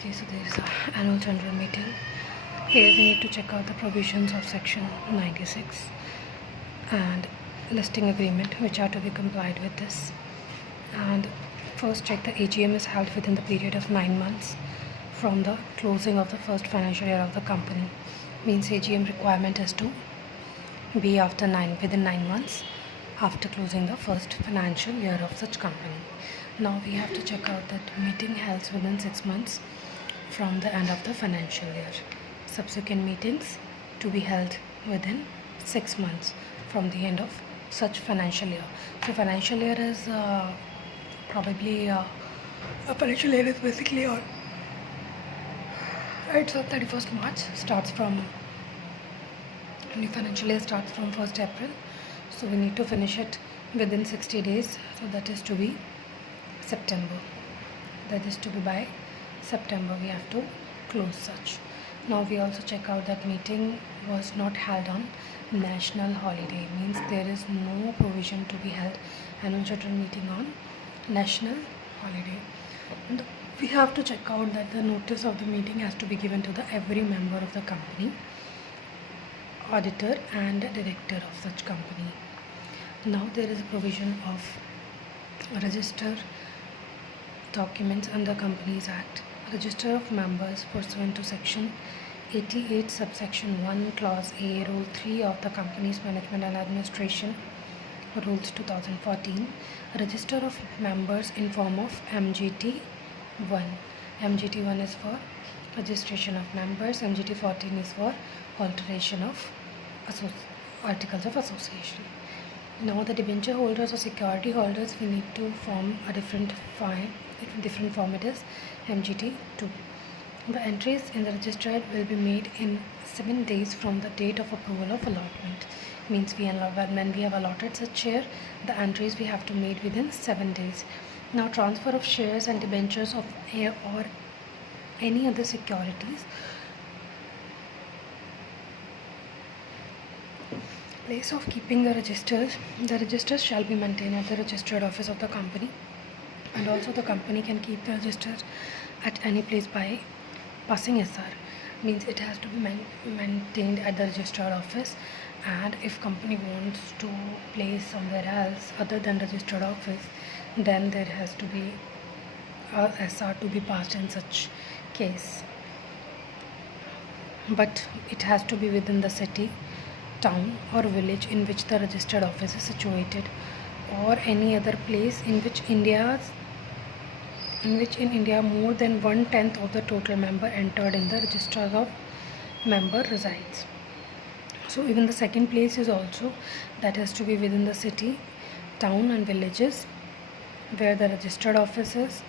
Okay, so there is a annual general meeting. Here we need to check out the provisions of section 96 and listing agreement which are to be complied with this. And first check the AGM is held within the period of 9 months from the closing of the first financial year of the company. Means AGM requirement is to be within 9 months after closing the first financial year of such company. Now we have to check out that meeting held within 6 months from the end of the financial year. Subsequent meetings to be held within 6 months from the end of such financial year. So financial year is probably a financial year is basically on right, so 31st March starts from new financial year starts from 1st April. So we need to finish it within 60 days. So that is to be September. That is to be by September we have to close such. Now we also check out that meeting was not held on national holiday. Means there is no provision to be held annual general meeting on national holiday. And we have to check out that the notice of the meeting has to be given to every member of the company, auditor and director of such company. Now there is a provision of register documents under Companies Act. Register of members pursuant to section 88 subsection 1 clause A rule 3 of the Companies Management and Administration Rules 2014. Register of members in form of MGT 1. MGT 1 is for registration of members. MGT 14 is for alteration of articles of association. Now the debenture holders or security holders, we need to form a different form. It is MGT 2. The entries in the register will be made in 7 days from the date of approval of allotment. Means when we have allotted such share, the entries we have to make within 7 days. Now transfer of shares and debentures of or any other securities. Place of keeping the registers shall be maintained at the registered office of the company, and also the company can keep the registers at any place by passing SR. Means it has to be maintained at the registered office, and if company wants to place somewhere else other than registered office, then there has to be a SR to be passed in such case. But it has to be within the city, town or village in which the registered office is situated, or any other place in which in India more than 1/10 of the total member entered in the register of member resides. So even the second place is also that has to be within the city, town and villages where the registered office is.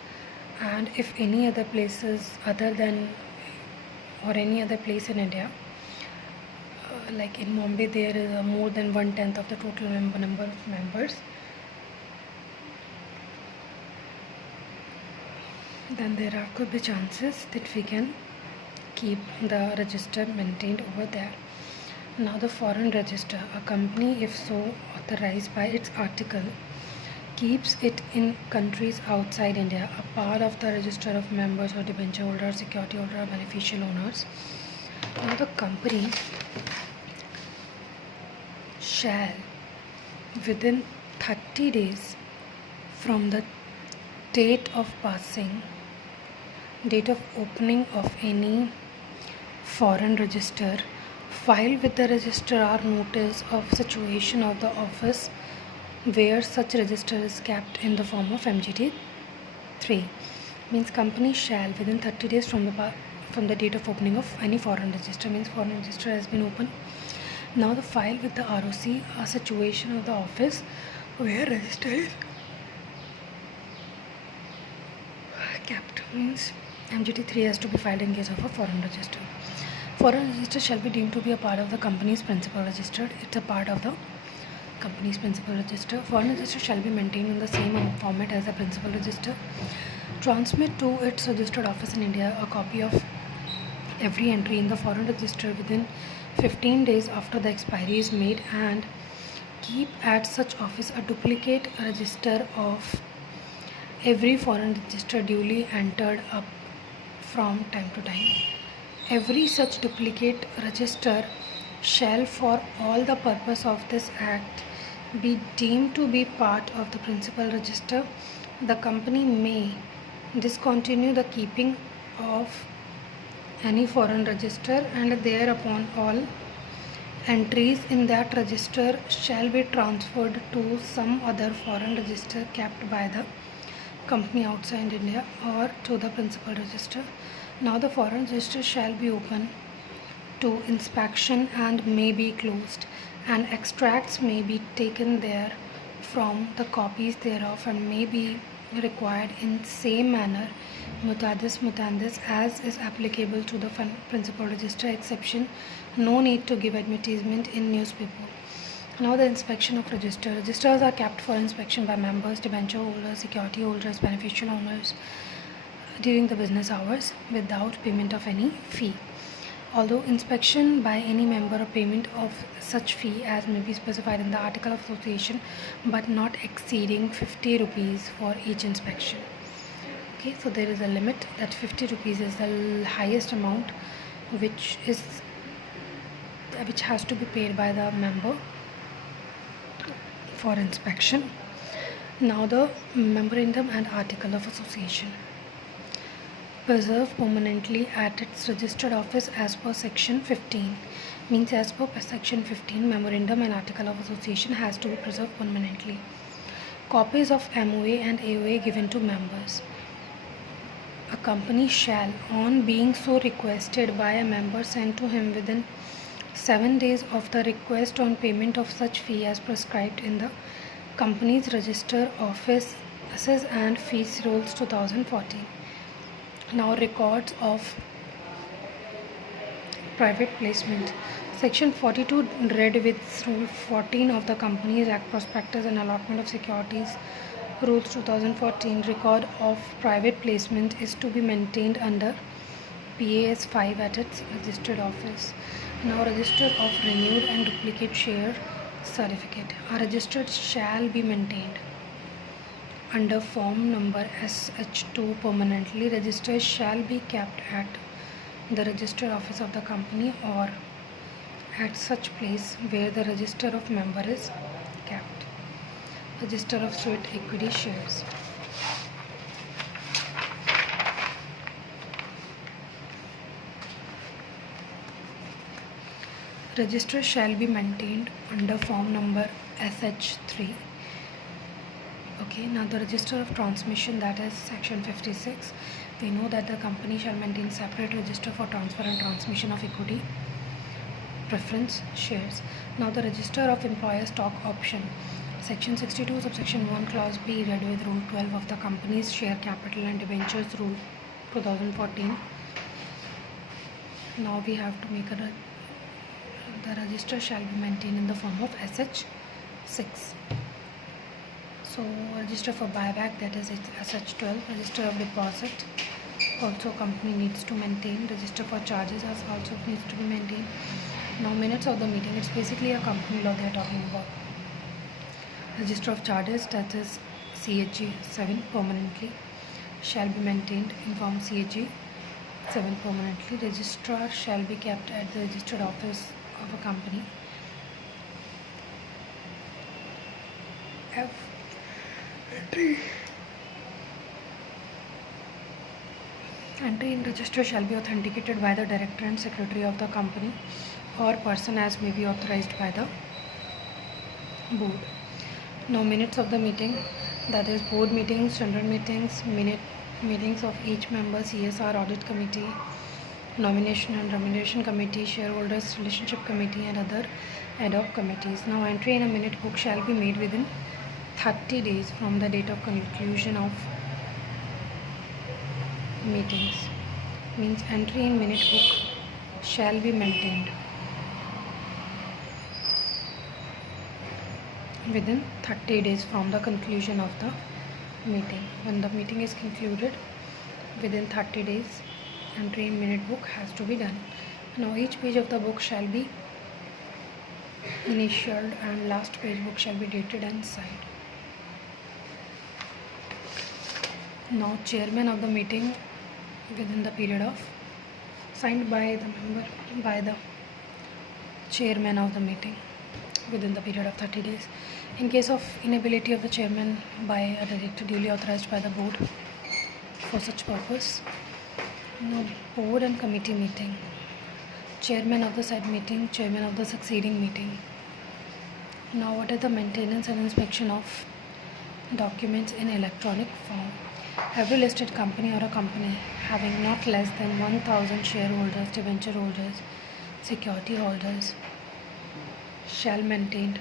And if any other places other than or any other place in India, like in Mumbai there is more than 1/10 of the total number of members, then there could be chances that we can keep the register maintained over there. Now the foreign register, a company if so authorized by its article keeps it in countries outside India, a part of the register of members or debenture holders, security holder or beneficial owners. Now the company shall within 30 days from the date of opening of any foreign register, file with the registrar notice of situation of the office where such register is kept in the form of MGT 3. Means company shall within 30 days from the date of opening of any foreign register. Means foreign register has been opened. Now the file with the ROC, a situation of the office where register is kept. Means MGT 3 has to be filed in case of a foreign register. Foreign register shall be deemed to be a part of the company's principal register. It's a part of the company's principal register. Foreign register shall be maintained in the same format as the principal register. Transmit to its registered office in India a copy of every entry in the foreign register within 15 days after the expiry is made, and keep at such office a duplicate register of every foreign register duly entered up from time to time. Every such duplicate register shall for all the purpose of this act be deemed to be part of the principal register. The company may discontinue the keeping of any foreign register, and thereupon all entries in that register shall be transferred to some other foreign register kept by the company outside India or to the principal register. Now the foreign register shall be open to inspection and may be closed, and extracts may be taken there from the copies thereof, and may be required in same manner mutadis mutandis as is applicable to the principal register, exception no need to give advertisement in newspaper. Now the inspection of register. Registers are kept for inspection by members, debenture holders, security holders, beneficial owners during the business hours without payment of any fee. Although inspection by any member or payment of such fee as may be specified in the article of association, but not exceeding 50 rupees for each inspection. Okay, so there is a limit that 50 rupees is the highest amount which has to be paid by the member for inspection. Now the memorandum and article of association. Preserved permanently at its registered office as per section 15. Means as per section 15, memorandum and article of association has to be preserved permanently. Copies of MOA and AOA given to members. A company shall, on being so requested by a member, send to him within 7 days of the request on payment of such fee as prescribed in the company's register offices and fees rolls 2014. Now records of private placement. Section 42 read with Rule 14 of the Companies Act, Prospectus and Allotment of Securities Rules 2014. Record of private placement is to be maintained under PAS 5 at its registered office. Now register of renewed and duplicate share certificate. A register shall be maintained under form number SH2 permanently. Registers shall be kept at the registered office of the company or at such place where the register of member is kept. Register of sweat equity shares. Register shall be maintained under form number SH3. Okay, now the register of transmission, that is section 56. We know that the company shall maintain separate register for transfer and transmission of equity preference shares. Now the register of employer stock option. Section 62 subsection 1 clause B read with Rule 12 of the company's share capital and debentures rule 2014. Now we have to make the register shall be maintained in the form of SH6. So register for buyback, that is SH12. Register of deposit also company needs to maintain. Register for charges also needs to be maintained. Now minutes of the meeting, it's basically a company law they are talking about. Register of charges, that is CHG 7 permanently shall be maintained in form CHG 7 permanently. Registrar shall be kept at the registered office of a company. F. Entry in register shall be authenticated by the director and secretary of the company or person as may be authorized by the board. Now minutes of the meeting, that is board meetings, general meetings, meetings of each member, CSR audit committee, nomination and remuneration committee, shareholders relationship committee and other ad hoc committees. Now entry in a minute book shall be made within 30 days from the date of conclusion of meetings. Means entry in minute book shall be maintained within 30 days from the conclusion of the meeting. When the meeting is concluded, within 30 days entry in minute book has to be done. Now each page of the book shall be initialed and last page book shall be dated and signed. Now chairman of the meeting within the period of, signed by the member, by the chairman of the meeting within the period of 30 days. In case of inability of the chairman by a director duly authorized by the board for such purpose, now board and committee meeting, chairman of the said meeting, chairman of the succeeding meeting. Now what is the maintenance and inspection of documents in electronic form? Every listed company or a company having not less than 1000 shareholders, debenture holders, security holders shall maintain